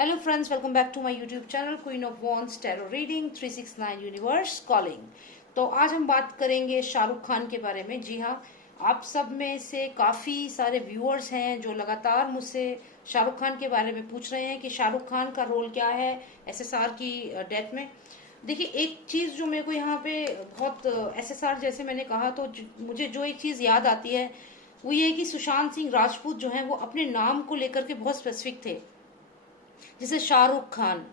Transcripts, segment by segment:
Hello friends, welcome back to my YouTube channel queen of wands tarot reading 369 universe calling. तो आज हम बात करेंगे शाहरुख खान के बारे में। जी हाँ, आप सब में से काफी सारे व्यूअर्स हैं जो लगातार मुझसे शाहरुख खान के बारे में पूछ रहे हैं कि शाहरुख खान का रोल क्या है एसएसआर की डेथ में। देखिए, एक चीज जो मेरे को यहाँ पे बहुत एसएसआर जैसे मैंने कहा तो मुझे जो एक चीज याद आती है वो ये है कि सुशांत सिंह राजपूत जो है वो अपने नाम को लेकर के बहुत स्पेसिफिक थे। जैसे शाहरुख खान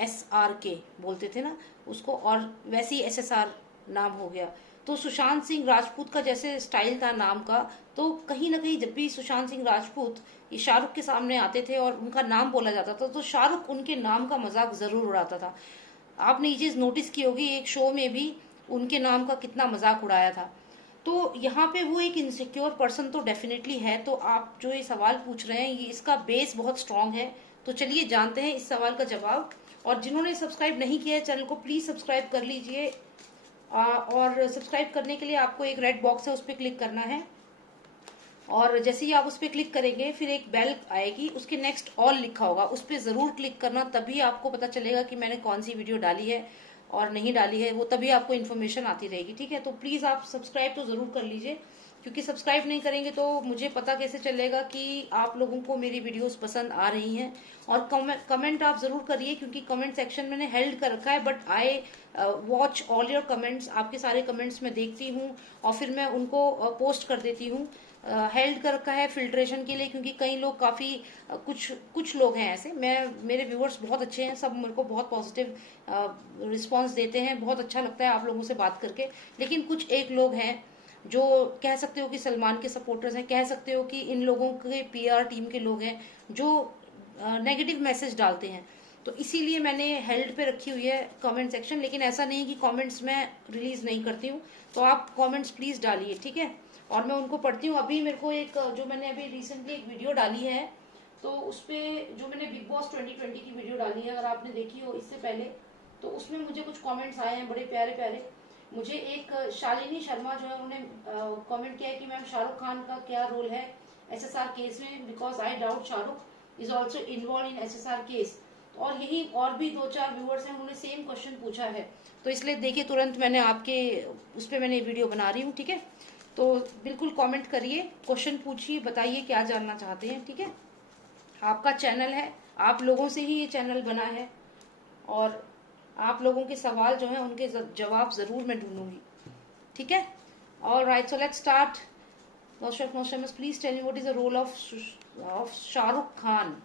SRK बोलते थे ना उसको, और वैसे ही SSR नाम हो गया। तो सुशांत सिंह राजपूत का जैसे स्टाइल था नाम का, तो कहीं ना कहीं जब भी सुशांत सिंह राजपूत ये शाहरुख के सामने आते थे और उनका नाम बोला जाता था तो शाहरुख उनके नाम का मजाक जरूर उड़ाता था। आपने ये चीज नोटिस की होगी, एक शो में भी उनके नाम का कितना मजाक उड़ाया था। तो यहाँ पे वो एक इनसिक्योर पर्सन तो डेफिनेटली है। तो आप जो ये सवाल पूछ रहे हैं ये इसका बेस बहुत स्ट्रांग है। तो चलिए जानते हैं इस सवाल का जवाब। और जिन्होंने सब्सक्राइब नहीं किया है चैनल को प्लीज सब्सक्राइब कर लीजिए। और सब्सक्राइब करने के लिए आपको एक रेड बॉक्स है, उस पर क्लिक करना है। और जैसे ही आप उस पर क्लिक करेंगे फिर एक बेल आएगी, उसके नेक्स्ट ऑल लिखा होगा, उस पर जरूर क्लिक करना, तभी आपको पता चलेगा कि मैंने कौन सी वीडियो डाली है और नहीं डाली है। वो तभी आपको इन्फॉर्मेशन आती रहेगी। ठीक है, तो प्लीज आप सब्सक्राइब तो जरूर कर लीजिए, क्योंकि सब्सक्राइब नहीं करेंगे तो मुझे पता कैसे चलेगा कि आप लोगों को मेरी वीडियोस पसंद आ रही हैं। और कमेंट आप जरूर करिए, क्योंकि कमेंट सेक्शन मैंने हेल्ड कर रखा है, but I watch all your comments. आपके सारे कमेंट्स मैं देखती हूँ और फिर मैं उनको पोस्ट कर देती हूँ। हेल्ड कर रखा है फिल्ट्रेशन के लिए, क्योंकि कई लोग काफी कुछ लोग हैं ऐसे, मेरे व्यूअर्स बहुत अच्छे हैं, सब मेरे को बहुत पॉजिटिव रिस्पांस देते हैं, बहुत अच्छा लगता है आप लोगों से बात करके। लेकिन कुछ एक लोग हैं जो कह सकते हो कि सलमान के सपोर्टर्स हैं, कह सकते हो कि इन लोगों के PR टीम के लोग हैं जो नेगेटिव मैसेज डालते हैं। तो इसीलिए मैंने हेल्ड पे रखी हुई है कमेंट सेक्शन। लेकिन ऐसा नहीं कि कमेंट्स मैं रिलीज नहीं करती हूँ, तो आप कमेंट्स प्लीज डालिए, ठीक है, और मैं उनको पढ़ती हूँ। अभी मेरे को एक जो मैंने अभी रिसेंटली एक वीडियो डाली है, तो उसपे जो मैंने बिग बॉस 2020 की वीडियो डाली है, अगर आपने देखी हो इससे पहले, तो उसमें मुझे कुछ कमेंट्स आए हैं बड़े प्यारे प्यारे। मुझे एक शालिनी शर्मा जो है उन्होंने कमेंट किया है कि मैम शाहरुख खान का क्या रोल है SSR केस में, because I doubt Shahrukh is also involve in SSR case. और यही और भी 2-4 व्यूअर्स हैं, उन्होंने सेम क्वेश्चन पूछा है, तो इसलिए देखिए तुरंत मैंने आपके उस पर मैंने वीडियो बना रही हूँ। ठीक है, तो बिल्कुल कमेंट करिए, क्वेश्चन पूछिए, बताइए क्या जानना चाहते हैं। ठीक है, आपका चैनल है, आप लोगों से ही ये चैनल बना है, और आप लोगों के सवाल जो हैं उनके जवाब जरूर मैं ढूंढूंगी। ठीक है, all right, so let's start. Please tell me what is the role of Shahrukh Khan.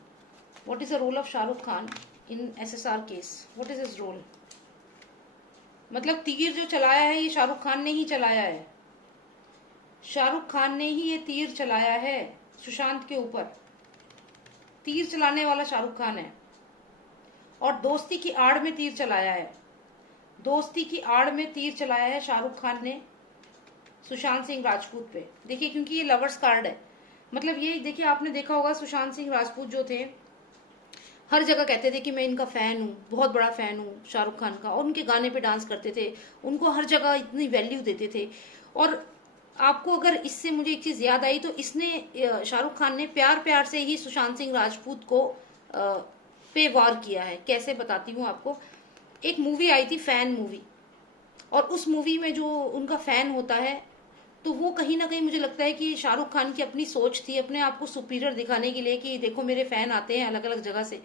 What is the role of Shahrukh Khan in SSR case? What is his role? मतलब तीर जो चलाया है ये शाहरुख खान ने ही चलाया है। शाहरुख खान ने ही ये तीर चलाया है सुशांत के ऊपर। तीर चलाने वाला शाहरुख खान है, और दोस्ती की आड़ में तीर चलाया है। दोस्ती की आड़ में तीर चलाया है शाहरुख खान ने सुशांत सिंह राजपूत पे। देखिए, क्योंकि ये लवर्स कार्ड है, मतलब ये देखिए, आपने देखा होगा सुशांत सिंह राजपूत जो थे हर जगह कहते थे कि मैं इनका फैन हूँ, बहुत बड़ा फैन हूँ शाहरुख खान का, और उनके गाने पे डांस करते थे, उनको हर जगह इतनी वैल्यू देते थे। और आपको अगर इससे मुझे एक चीज याद आई, तो इसने शाहरुख खान ने प्यार प्यार से ही सुशांत सिंह राजपूत को पे वार किया है। कैसे बताती हूँ आपको। एक मूवी आई थी फैन मूवी, और उस मूवी में जो उनका फैन होता है, तो वो कहीं ना कहीं मुझे लगता है कि शाहरुख खान की अपनी सोच थी, अपने आप को सुपीरियर दिखाने के लिए कि देखो मेरे फैन आते हैं अलग अलग जगह से।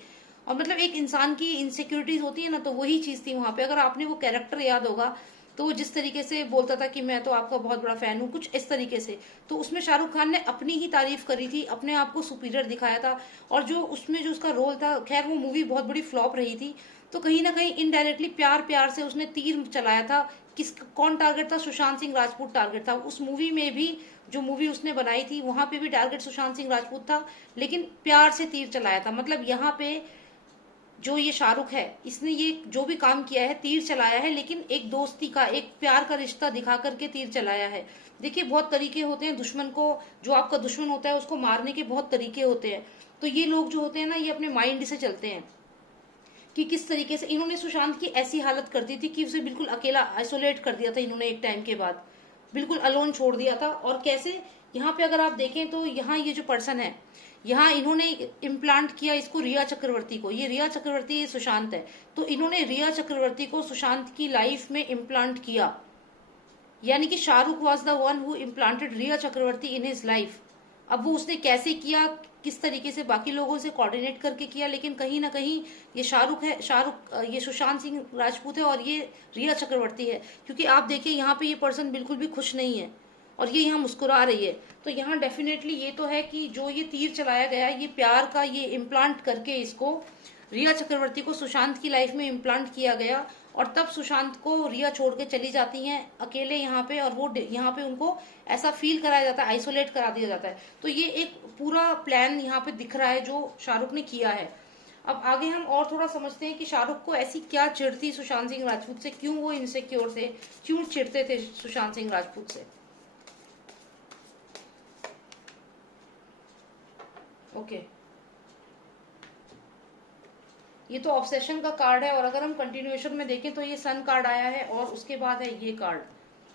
और मतलब एक इंसान की इनसिक्योरिटीज होती है ना, तो वही चीज थी वहां पे। अगर आपने वो कैरेक्टर याद होगा, तो वो जिस तरीके से बोलता था कि मैं तो आपका बहुत बड़ा फैन हूँ, कुछ इस तरीके से, तो उसमें शाहरुख खान ने अपनी ही तारीफ करी थी, अपने आप को सुपीरियर दिखाया था। और जो उसमें जो उसका रोल था, खैर वो मूवी बहुत बड़ी फ्लॉप रही थी, तो कहीं ना कहीं इनडायरेक्टली प्यार प्यार से उसने तीर चलाया था। कौन टारगेट था? सुशांत सिंह राजपूत टारगेट था। उस मूवी में भी, जो मूवी उसने बनाई थी, वहां पे भी टारगेट सुशांत सिंह राजपूत था, लेकिन प्यार से तीर चलाया था। मतलब यहाँ पे जो ये शाहरुख है, इसने ये जो भी काम किया है, तीर चलाया है, लेकिन एक दोस्ती का, एक प्यार का रिश्ता दिखा करके तीर चलाया है। देखिए, बहुत तरीके होते हैं दुश्मन को, जो आपका दुश्मन होता है उसको मारने के बहुत तरीके होते हैं। तो ये लोग जो होते हैं ना, ये अपने माइंड से चलते हैं कि किस तरीके से इन्होंने सुशांत की ऐसी हालत कर दी थी कि उसे बिल्कुल अकेला आइसोलेट कर दिया था इन्होंने, एक टाइम के बाद बिल्कुल अलोन छोड़ दिया था। और कैसे यहाँ पे अगर आप देखें तो यहाँ ये जो पर्सन है, यहाँ इन्होंने इम्प्लांट किया इसको रिया चक्रवर्ती को, ये रिया चक्रवर्ती ये सुशांत है, तो इन्होंने रिया चक्रवर्ती को सुशांत की लाइफ में इम्प्लांट किया, यानी कि Shahrukh was the one who implanted Rhea Chakraborty in his life. अब वो उसने कैसे किया, किस तरीके से बाकी लोगों से कोऑर्डिनेट करके किया, लेकिन कहीं ना कहीं ये शाहरुख है, ये सुशांत सिंह राजपूत है और ये रिया चक्रवर्ती है। क्योंकि आप देखिए यहाँ पे ये पर्सन बिल्कुल भी खुश नहीं है और ये यहाँ मुस्कुरा रही है, तो यहाँ डेफिनेटली ये तो है कि जो ये तीर चलाया गया ये प्यार का, ये इम्प्लांट करके इसको रिया चक्रवर्ती को सुशांत की लाइफ में इम्प्लांट किया गया, और तब सुशांत को रिया छोड़ के चली जाती हैं अकेले यहाँ पे, और वो यहाँ पे उनको ऐसा फील कराया जाता है, आइसोलेट करा दिया जाता है। तो ये एक पूरा प्लान यहाँ पे दिख रहा है जो शाहरुख ने किया है। अब आगे हम और थोड़ा समझते हैं कि शाहरुख को ऐसी क्या चिढ़ थी सुशांत सिंह राजपूत से, क्यों वो इनसिक्योर थे, क्यों चिढ़ते थे सुशांत सिंह राजपूत से। ओके, ये तो ऑब्सेशन का कार्ड है, और अगर हम कंटिन्यूएशन में देखें तो ये सन कार्ड आया है और उसके बाद है ये कार्ड।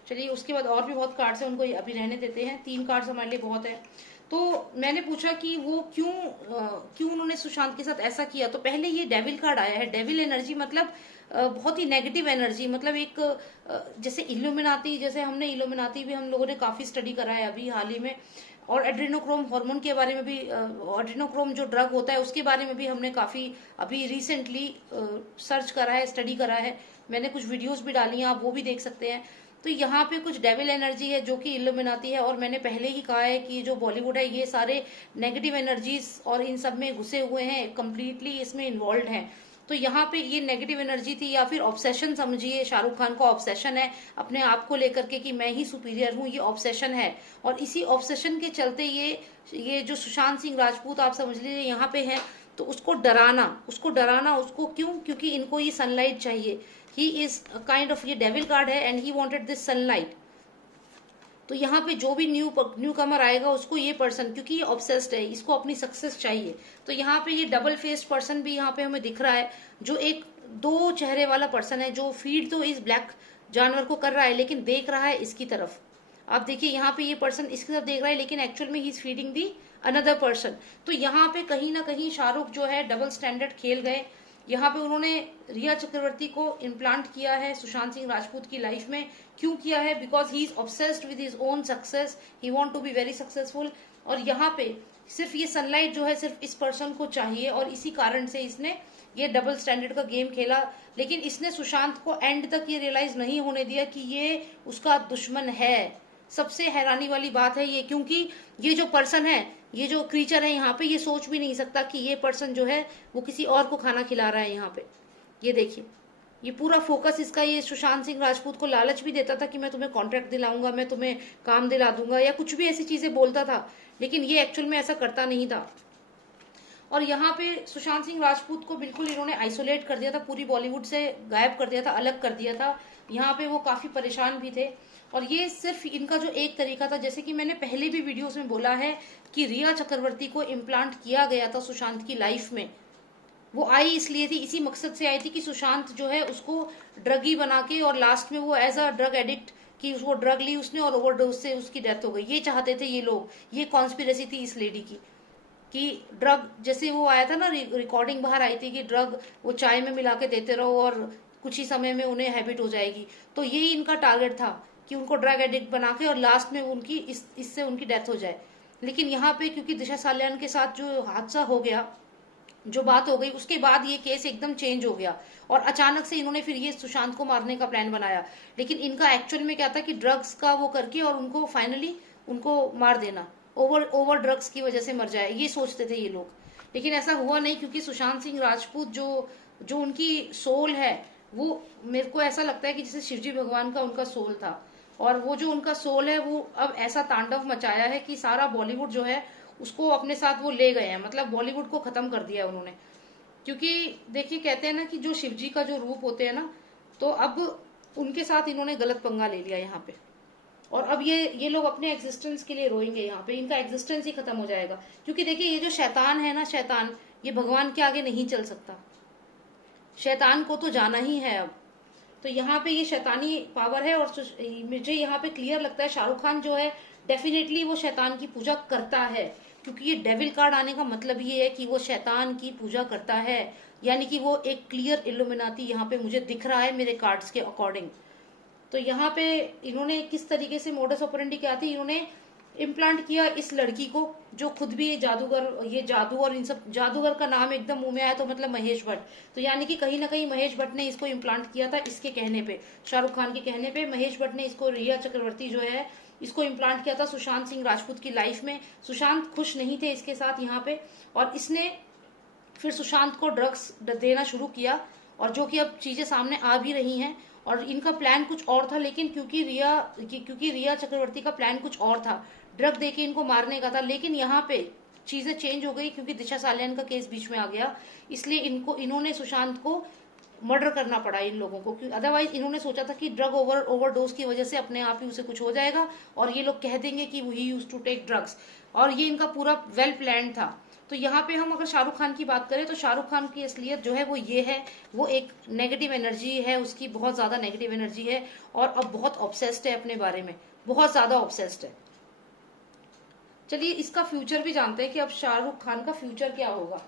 चलिए उसके बाद और भी बहुत कार्ड्स हैं, उनको अभी रहने देते हैं, 3 कार्ड्स हमारे लिए बहुत है। तो मैंने पूछा कि वो क्यों उन्होंने सुशांत के साथ ऐसा किया, तो पहले ये डेविल कार्ड आया है। डेविल एनर्जी मतलब बहुत ही नेगेटिव एनर्जी, मतलब एक जैसे इल्यूमिनाती, जैसे हमने इल्यूमिनाती भी हम लोगों ने काफी स्टडी करा है अभी हाल ही में, और एड्रेनोक्रोम हार्मोन के बारे में भी, एड्रेनोक्रोम जो ड्रग होता है उसके बारे में भी हमने काफी अभी रिसेंटली सर्च करा है, स्टडी करा है। मैंने कुछ वीडियोस भी डाली हैं, आप वो भी देख सकते हैं। तो यहाँ पे कुछ डेविल एनर्जी है जो कि इल्यूमिनाती है, और मैंने पहले ही कहा है कि जो बॉलीवुड है ये सारे नेगेटिव एनर्जीज और इन सब में घुसे हुए हैं, कंप्लीटली इसमें इन्वॉल्व हैं। तो यहाँ पे ये नेगेटिव एनर्जी थी, या फिर ऑब्सेशन समझिए, शाहरुख खान का ऑब्सेशन है अपने आप को लेकर के कि मैं ही सुपीरियर हूँ, ये ऑब्सेशन है। और इसी ऑब्सेशन के चलते ये जो सुशांत सिंह राजपूत आप समझ लीजिए यहाँ पे है, तो उसको डराना उसको क्यों, क्योंकि इनको ये सनलाइट चाहिए। ही इज काइंड ऑफ, ये डेविल कार्ड है and he wanted this sunlight. तो यहाँ पे जो भी न्यू कमर आएगा उसको ये पर्सन, क्योंकि ये ऑब्सेस्ड है, इसको अपनी सक्सेस चाहिए। तो यहाँ पे ये डबल फेस्ड पर्सन भी यहाँ पे हमें दिख रहा है, जो एक 2 चेहरे वाला पर्सन है, जो फीड तो इस ब्लैक जानवर को कर रहा है लेकिन देख रहा है इसकी तरफ। आप देखिए यहाँ पे ये पर्सन इसकी तरफ देख रहा है, लेकिन एक्चुअल में he is feeding the another person. तो यहाँ पे कहीं ना कहीं शाहरुख जो है डबल स्टैंडर्ड खेल गए। यहाँ पे उन्होंने रिया चक्रवर्ती को इम्प्लांट किया है सुशांत सिंह राजपूत की लाइफ में। क्यों किया है? Because he is obsessed with his own success, he want to be very successful. और यहाँ पे सिर्फ ये सनलाइट जो है सिर्फ इस पर्सन को चाहिए, और इसी कारण से इसने ये डबल स्टैंडर्ड का गेम खेला। लेकिन इसने सुशांत को एंड तक ये रियलाइज नहीं होने दिया कि ये उसका दुश्मन है। सबसे हैरानी वाली बात है ये, क्योंकि ये जो पर्सन है, ये जो क्रीचर है यहाँ पे, ये सोच भी नहीं सकता कि ये पर्सन जो है वो किसी और को खाना खिला रहा है। यहाँ पे ये देखिए, ये पूरा फोकस इसका, ये सुशांत सिंह राजपूत को लालच भी देता था कि मैं तुम्हें कॉन्ट्रैक्ट दिलाऊंगा, मैं तुम्हें काम दिला दूंगा, या कुछ भी ऐसी चीजें बोलता था, लेकिन ये एक्चुअल में ऐसा करता नहीं था। और यहाँ पे सुशांत सिंह राजपूत को बिल्कुल इन्होंने आइसोलेट कर दिया था, पूरी बॉलीवुड से गायब कर दिया था, अलग कर दिया था। यहाँ पे वो काफी परेशान भी थे। और ये सिर्फ इनका जो एक तरीका था, जैसे कि मैंने पहले भी वीडियोस में बोला है कि रिया चक्रवर्ती को इम्प्लांट किया गया था सुशांत की लाइफ में। वो आई इसलिए थी, इसी मकसद से आई थी कि सुशांत जो है उसको ड्रगी बना के, और लास्ट में वो एज अ ड्रग एडिक्ट की उसको ड्रग ली उसने और ओवरडोज से उसकी डेथ हो गई। ये चाहते थे ये लोग, ये कॉन्स्पिरेसी थी इस लेडी की कि ड्रग, जैसे वो आया था ना, रिकॉर्डिंग बाहर आई थी कि ड्रग वो चाय में मिला के देते रहो और कुछ ही समय में उन्हें हैबिट हो जाएगी। तो यही इनका टारगेट था कि उनको ड्रग एडिक्ट बना के और लास्ट में उनकी इससे उनकी डेथ हो जाए। लेकिन यहाँ पे क्योंकि दिशा सालियान के साथ जो हादसा हो गया, जो बात हो गई, उसके बाद ये केस एकदम चेंज हो गया और अचानक से इन्होंने फिर ये सुशांत को मारने का प्लान बनाया। लेकिन इनका एक्चुअल में क्या था कि ड्रग्स का वो करके और उनको फाइनली उनको मार देना, ओवर ड्रग्स की वजह से मर जाए, ये सोचते थे ये लोग। लेकिन ऐसा हुआ नहीं, क्योंकि सुशांत सिंह राजपूत जो उनकी सोल है, वो मेरे को ऐसा लगता है कि जैसे शिवजी भगवान का उनका सोल था, और वो जो उनका सोल है वो अब ऐसा तांडव मचाया है कि सारा बॉलीवुड जो है उसको अपने साथ वो ले गए हैं। मतलब बॉलीवुड को खत्म कर दिया है उन्होंने। क्योंकि देखिए, कहते हैं ना कि जो शिवजी का जो रूप होते हैं ना, तो अब उनके साथ इन्होंने गलत पंगा ले लिया यहाँ पे, और अब ये लोग अपने एग्जिस्टेंस के लिए रोएंगे। यहाँ पे इनका एग्जिस्टेंस ही खत्म हो जाएगा। क्योंकि देखिए, ये जो शैतान है ना, शैतान ये भगवान के आगे नहीं चल सकता, शैतान को तो जाना ही है अब। तो यहाँ पे ये शैतानी पावर है, और मुझे यहाँ पे क्लियर लगता है शाहरुख खान जो है डेफिनेटली वो शैतान की पूजा करता है। क्योंकि ये डेविल कार्ड आने का मतलब ये है कि वो शैतान की पूजा करता है, यानी कि वो एक क्लियर इल्यूमिनाती यहाँ पे मुझे दिख रहा है मेरे कार्ड्स के अकॉर्डिंग। तो यहाँ पे इन्होंने किस तरीके से मोडस ऑपरेंडी क्या थी, इन्होंने इम्प्लांट किया इस लड़की को जो खुद भी ये जादूगर, ये जादू और इन सब, जादूगर का नाम एकदम मुंह में आया तो मतलब महेश भट्ट, तो यानी कि कहीं ना कहीं महेश भट्ट ने इसको इम्प्लांट किया था इसके कहने पे, शाहरुख खान के कहने पे महेश भट्ट ने इसको, रिया चक्रवर्ती जो है इसको इम्प्लांट किया था सुशांत सिंह राजपूत की लाइफ में। सुशांत खुश नहीं थे इसके साथ यहाँ पे, और इसने फिर सुशांत को ड्रग्स देना शुरू किया, और जो कि अब चीजें सामने आ भी रही हैं। और इनका प्लान कुछ और था, लेकिन क्योंकि रिया चक्रवर्ती का प्लान कुछ और था, ड्रग देके इनको मारने का था, लेकिन यहाँ पे चीजें चेंज हो गई क्योंकि दिशा सालियान का केस बीच में आ गया, इसलिए इन्होंने सुशांत को मर्डर करना पड़ा इन लोगों को, क्योंकि अदरवाइज इन्होंने सोचा था कि ड्रग ओवरडोज की वजह से अपने आप ही उसे कुछ हो जाएगा और ये लोग कह देंगे कि he used to take drugs, और ये इनका पूरा वेल प्लान था। तो यहाँ पे हम अगर शाहरुख खान की बात करें तो शाहरुख खान की असलियत जो है वो ये है, वो एक नेगेटिव एनर्जी है उसकी, बहुत ज्यादा नेगेटिव एनर्जी है, और अब बहुत ऑब्सेस्ड है अपने बारे में, बहुत ज्यादा ऑब्सेस्ड है। चलिए इसका फ्यूचर भी जानते हैं कि अब शाहरुख खान का फ्यूचर क्या होगा।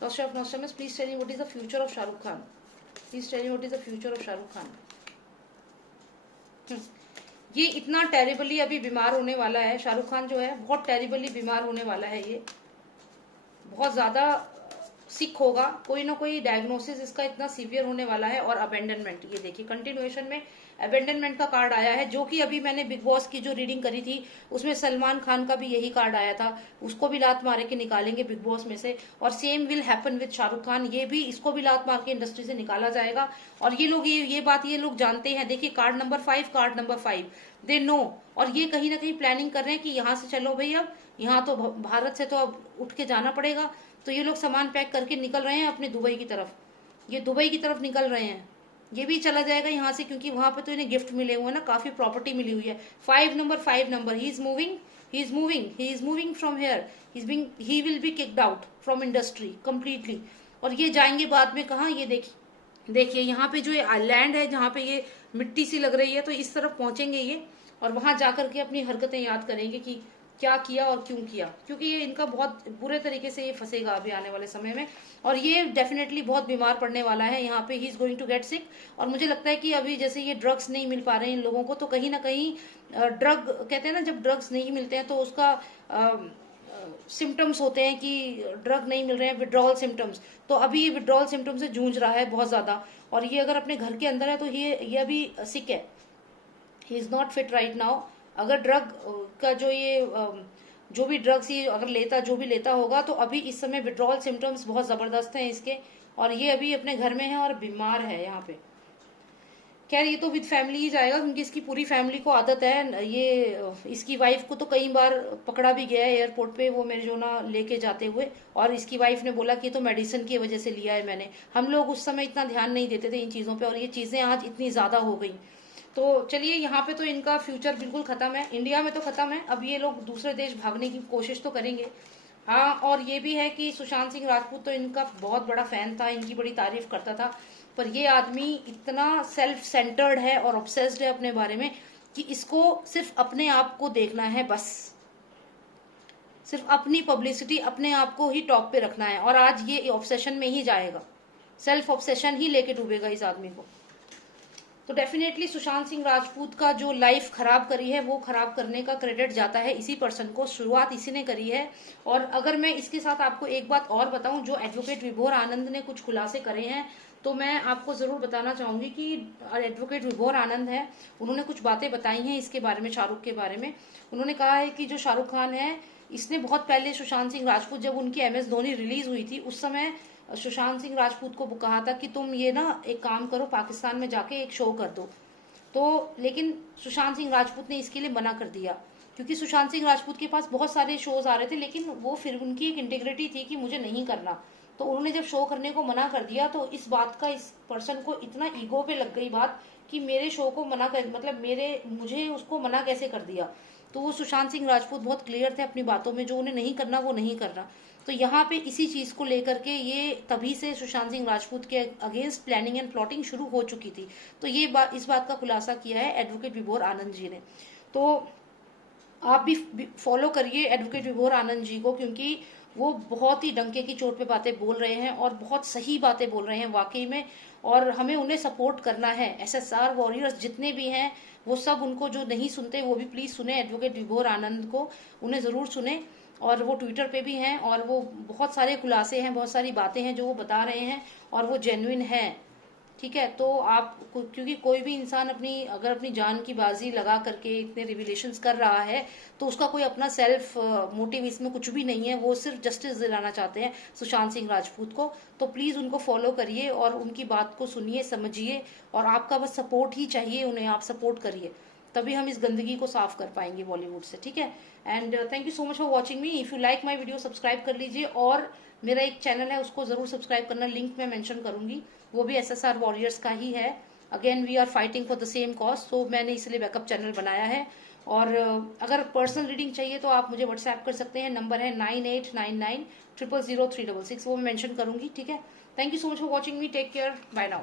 Doctor of Nostradamus, please tell me what is the future of Shahrukh Khan, please tell me what is the future of Shahrukh Khan. ये इतना टेरिबली अभी बीमार होने वाला है, शाहरुख खान जो है बहुत टेरिबली बीमार होने वाला है, ये बहुत ज्यादा सिक होगा, कोई ना कोई डायग्नोसिस इसका इतना सीवियर होने वाला है। और अबेंडनमेंट, ये देखिए कंटिन्यूएशन में अबेंडनमेंट का कार्ड आया है, जो कि अभी मैंने बिग बॉस की जो रीडिंग करी थी उसमें सलमान खान का भी यही कार्ड आया था, उसको भी लात मारे के निकालेंगे बिग बॉस में से, और same will happen with Shahrukh Khan, ये भी इसको भी लात मार के इंडस्ट्री से निकाला जाएगा। और ये लोग ये बात ये लोग जानते हैं, देखिए कार्ड नंबर 5 दे नो, और ये कहीं ना कहीं प्लानिंग कर रहे हैं कि यहाँ से चलो भाई, अब यहाँ तो भारत से तो अब उठ के जाना पड़ेगा, तो ये लोग सामान पैक करके निकल रहे हैं अपने दुबई की तरफ, ये दुबई की तरफ निकल रहे हैं, ये भी चला जाएगा यहाँ से, क्योंकि वहां पे तो इन्हें गिफ्ट मिले हुए हैं ना, काफी प्रॉपर्टी मिली हुई है। 5 number he is moving from here, he will be kicked out from industry completely. और ये जाएंगे बाद में कहाँ, ये देखिए यहाँ पे जो लैंड है जहाँ पे ये मिट्टी सी लग रही है, तो इस तरफ पहुंचेंगे ये, और वहां जाकर के अपनी हरकतें याद करेंगे कि क्या किया और क्यों किया, क्योंकि ये इनका बहुत बुरे तरीके से ये फंसेगा अभी आने वाले समय में, और ये डेफिनेटली बहुत बीमार पड़ने वाला है यहाँ पे, he is going to get sick. और मुझे लगता है कि अभी जैसे ये ड्रग्स नहीं मिल पा रहे हैं इन लोगों को, तो कहीं ना कहीं ड्रग कहते हैं ना, जब ड्रग्स नहीं मिलते हैं तो उसका सिम्टम्स होते हैं कि ड्रग नहीं मिल रहे हैं, विड्रॉल सिम्टम्स, तो अभी ये विड्रॉल सिम्टम्स से जूझ रहा है बहुत ज्यादा, और ये अगर अपने घर के अंदर है तो ये अभी सिक है, he is not fit right now. अगर ड्रग का जो भी ड्रग्स ये अगर लेता, जो भी लेता होगा, तो अभी इस समय विड्रॉल सिम्टम्स बहुत जबरदस्त हैं इसके, और ये अभी अपने घर में है और बीमार है यहाँ पे। खैर ये तो विद फैमिली ही जाएगा, क्योंकि इसकी पूरी फैमिली को आदत है, ये इसकी वाइफ को तो कई बार पकड़ा भी गया है एयरपोर्ट पे, वो मेरे जो ना लेके जाते हुए, और इसकी वाइफ ने बोला कि तो मेडिसिन की वजह से लिया है मैंने। हम लोग उस समय इतना ध्यान नहीं देते थे इन चीजों पे, और ये चीजें आज इतनी ज्यादा हो गई। तो चलिए यहाँ पे तो इनका फ्यूचर बिल्कुल खत्म है, इंडिया में तो खत्म है, अब ये लोग दूसरे देश भागने की कोशिश तो करेंगे। हाँ, और ये भी है कि सुशांत सिंह राजपूत तो इनका बहुत बड़ा फैन था, इनकी बड़ी तारीफ करता था, पर ये आदमी इतना सेल्फ सेंटर्ड है और ऑब्सेस्ड है अपने बारे में कि इसको सिर्फ अपने आप को देखना है, बस सिर्फ अपनी पब्लिसिटी, अपने आप को ही टॉप पे रखना है, और आज ये ऑब्सेशन में ही जाएगा, सेल्फ ऑब्सेशन ही लेके डूबेगा इस आदमी को। तो डेफिनेटली सुशांत सिंह राजपूत का जो लाइफ खराब करी है, वो खराब करने का क्रेडिट जाता है इसी पर्सन को, शुरुआत इसी ने करी है। और अगर मैं इसके साथ आपको एक बात और बताऊं, जो एडवोकेट विभोर आनंद ने कुछ खुलासे करे हैं, तो मैं आपको जरूर बताना चाहूंगी कि एडवोकेट विभोर आनंद है, उन्होंने कुछ बातें बताई हैं इसके बारे में, शाहरुख के बारे में। उन्होंने कहा है कि जो शाहरुख खान है, इसने बहुत पहले सुशांत सिंह राजपूत, जब उनकी MS धोनी रिलीज हुई थी, उस समय सुशांत सिंह राजपूत को कहा था कि तुम ये ना एक काम करो, पाकिस्तान में जाके एक शो कर दो, तो लेकिन सुशांत सिंह राजपूत ने इसके लिए मना कर दिया, क्योंकि सुशांत सिंह राजपूत के पास बहुत सारे शोज आ रहे थे, लेकिन वो फिर उनकी एक इंटीग्रिटी थी कि मुझे नहीं करना, तो उन्होंने जब शो करने को मना कर दिया, तो इस बात का इस पर्सन को इतना ईगो पे लग गई बात कि मेरे शो को मना कर, मतलब मुझे उसको मना कैसे कर दिया। तो वो सुशांत सिंह राजपूत बहुत क्लियर थे अपनी बातों में, जो उन्हें नहीं करना वो नहीं करना। तो यहाँ पे इसी चीज को लेकर के ये तभी से सुशांत सिंह राजपूत के अगेंस्ट प्लानिंग एंड प्लॉटिंग शुरू हो चुकी थी। तो ये इस बात का खुलासा किया है एडवोकेट विभोर आनंद जी ने। तो आप भी फॉलो करिए एडवोकेट विभोर आनंद जी को, क्योंकि वो बहुत ही डंके की चोट पे बातें बोल रहे हैं और बहुत सही बातें बोल रहे हैं वाकई में, और हमें उन्हें सपोर्ट करना है। एसएसआर वॉरियर्स जितने भी हैं वो सब, उनको जो नहीं सुनते वो भी प्लीज सुने एडवोकेट विभोर आनंद को, उन्हें जरूर सुने। और वो ट्विटर पे भी हैं और वो बहुत सारे खुलासे हैं, बहुत सारी बातें हैं जो वो बता रहे हैं और वो जेन्युइन है। ठीक है, तो आप, क्योंकि कोई भी इंसान अगर अपनी जान की बाजी लगा करके इतने रिविलेशंस कर रहा है तो उसका कोई अपना सेल्फ मोटिव इसमें कुछ भी नहीं है, वो सिर्फ जस्टिस दिलाना चाहते हैं सुशांत सिंह राजपूत को। तो प्लीज उनको फॉलो करिए और उनकी बात को सुनिए, समझिए, और आपका बस सपोर्ट ही चाहिए उन्हें, आप सपोर्ट करिए, तभी हम इस गंदगी को साफ कर पाएंगे बॉलीवुड से। ठीक है, and thank you so much for watching me. If you like my video subscribe कर लीजिए, और मेरा एक चैनल है उसको जरूर सब्सक्राइब करना, लिंक मैं मेंशन करूंगी, वो भी एसएसआर वॉरियर्स का ही है। Again we are fighting for the same cause, तो मैंने इसलिए बैकअप चैनल बनाया है। और अगर पर्सनल रीडिंग चाहिए तो आप मुझे व्हाट्सएप कर सकते हैं, नंबर है 9899000366, वो मैं मेंशन करूंगी। ठीक है, thank you so much for watching me, take care, bye now.